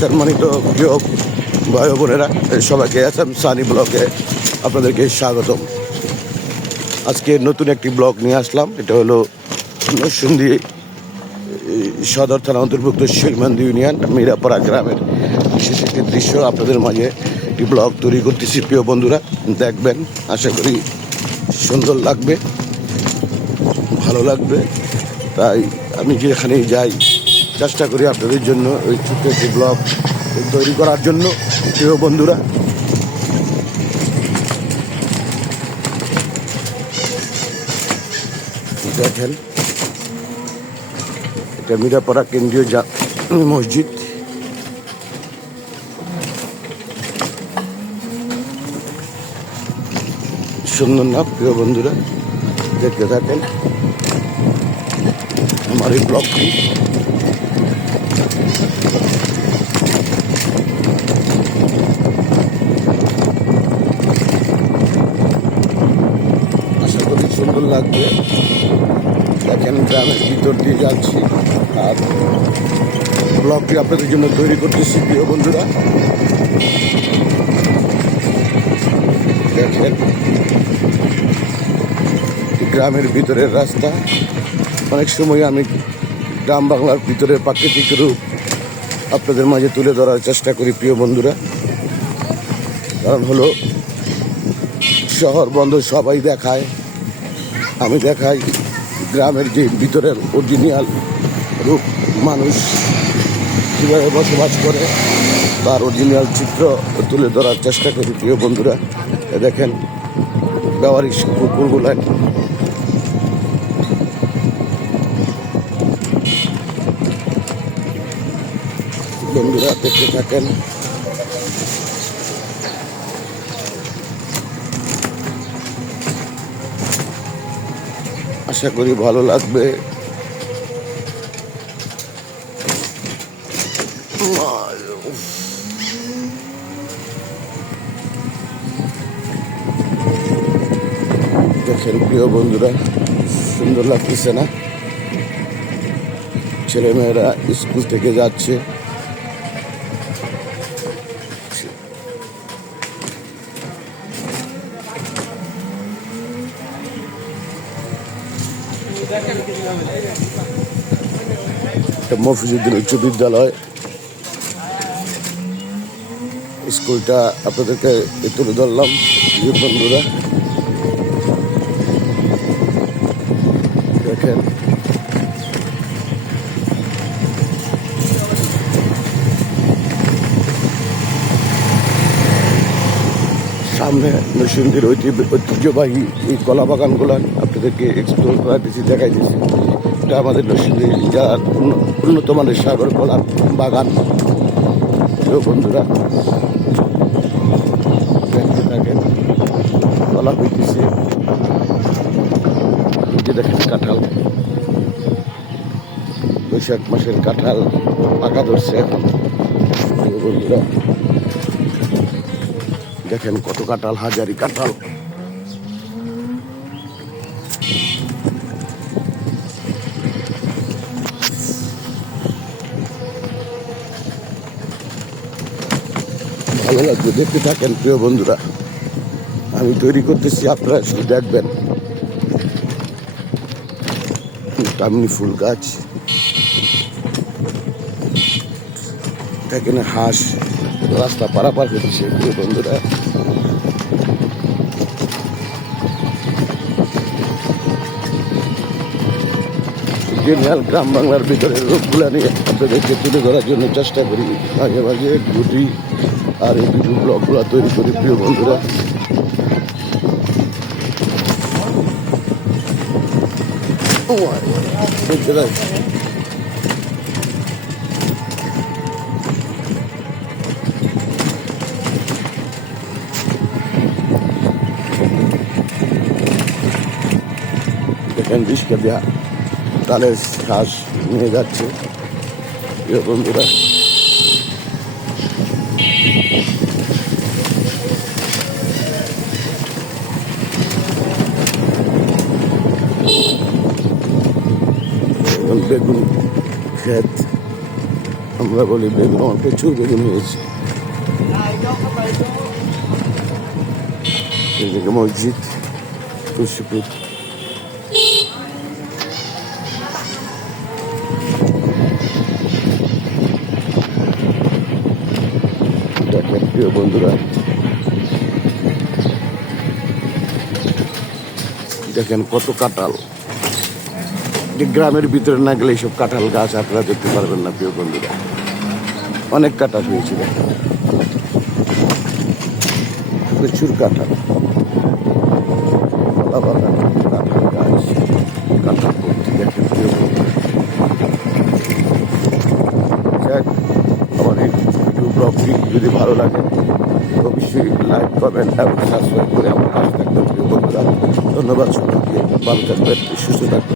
সম্মানিত প্রিয় ভাই বোনেরা, সবাইকে এসএম সানি ব্লগে আপনাদেরকে স্বাগতম। আজকে নতুন একটি ব্লগ নিয়ে আসলাম। এটা হলো নরসিংদী সদর থানা অন্তর্ভুক্ত শিলমান্দি ইউনিয়ন মিরাপাড়া গ্রামের বিশেষ একটি দৃশ্য আপনাদের মাঝে একটি ব্লগ তৈরি করতেছি। প্রিয় বন্ধুরা, দেখবেন, আশা করি সুন্দর লাগবে, ভালো লাগবে। তাই আমি যেখানেই যাই চেষ্টা করি আপনাদের জন্য ওই ছোট্ট একটি ব্লগ তৈরি করার জন্য। প্রিয় বন্ধুরা, দেখেন, এটা মিরাপাড়া কেন্দ্রীয় মসজিদ। সুন্দর না প্রিয় বন্ধুরা? দেখতে থাকেন আমার এই ব্লগটি। আশা করি সুন্দর লাগবে। দেখেন, গ্রামের ভিতর দিয়ে যাচ্ছি আর ব্লগটি আপনাদের জন্য তৈরি করতেছি। প্রিয় বন্ধুরা, দেখেন গ্রামের ভিতরের রাস্তা। অনেক সময় আমি গ্রাম বাংলার ভিতরের প্রাকৃতিক রূপ আপনাদের মাঝে তুলে ধরার চেষ্টা করি। প্রিয় বন্ধুরা, কারণ হলো শহর বন্দর সবাই দেখায়, আমি দেখাই গ্রামের যে ভিতরের অরিজিনাল রূপ, মানুষ কীভাবে বসবাস করে তার অরিজিনাল চিত্র তুলে ধরার চেষ্টা করি। প্রিয় বন্ধুরা, দেখেন ব্যবহারিক কুকুরগুলায় বন্ধুরা দেখতে থাকেন। আশা করি ভালো লাগবে। দেখেন প্রিয় বন্ধুরা, সুন্দর লাগতেছে না? ছেলেমেয়েরা স্কুল থেকে যাচ্ছে। মফিজুদ্দিন উচ্চ বিদ্যালয় স্কুলটা আপনাদেরকে তুলে ধরলাম। বন্ধুরা দেখেন, সামনে নরসিংদীর ঐতিহ্যবাহী এই কলা বাগানগুলো আপনাদেরকে এক্সপ্লোর করা দিচ্ছি, দেখাই দিচ্ছি। এটা আমাদের নরসিংদী জেলার উন্নত মানের সাগর কলা বাগান। বন্ধুরা দেখতে থাকেন, কলা হইতেছে। দেখেন কাঁঠাল, বৈশাখ মাসের কাঁঠাল পাকা ধরছে এখন। বন্ধুরা দেখেন কত কাঁঠাল, হাজারি কাঁঠাল। ভালো লাগবে, দেখতে থাকেন প্রিয় বন্ধুরা। আমি তৈরি করতেছি, আপনারা শুধু দেখবেন। টামনি ফুল গাছ, দেখেন হাঁস রাস্তা পারাপার করছে। প্রিয় বন্ধুরা জেনারেল গ্রাম বাংলার ভিতরের রূপগুলো নিয়ে আপনাদেরকে তুলে ধরার জন্য চেষ্টা করি। মাঝে মাঝে দুটি আর এই দুটো ব্লগগুলো তৈরি করি। প্রিয় বন্ধুরা দেখেন রিস্কা দেওয়া তালের শ্বাস নিয়ে যাচ্ছে। প্রিয় বন্ধুরা বেগুন ক্ষেত আমরা বলি বেগুন, আমার প্রচুর বেগুন নিয়েছি। এদিকে মসজিদ, তুলসীপুর। দেখেন প্রিয় বন্ধুরা, দেখেন কত কাঁঠাল। গ্রামের ভিতরে না গেলে এইসব কাঁঠাল গাছ আপনারা দেখতে পারবেন না প্রিয় বন্ধুরা। অনেক কাঁঠাল হয়েছে, দেখেন প্রচুর কাঁঠাল, কলা বাগান, কাঁঠাল গাছ, কাঁঠাল ভর্তি। দেখেন প্রিয় বন্ধুরা, যাক, আমার এই ভিডিও ব্লগটি যদি ভালো লাগে অবশ্যই লাইক, কমেন্ট এবং সাবস্ক্রাইব করে আমার পাশে থাকবেন প্রিয় বন্ধুরা। ধন্যবাদ সকলকে, ভালো থাকবেন, সুস্থ থাকবেন।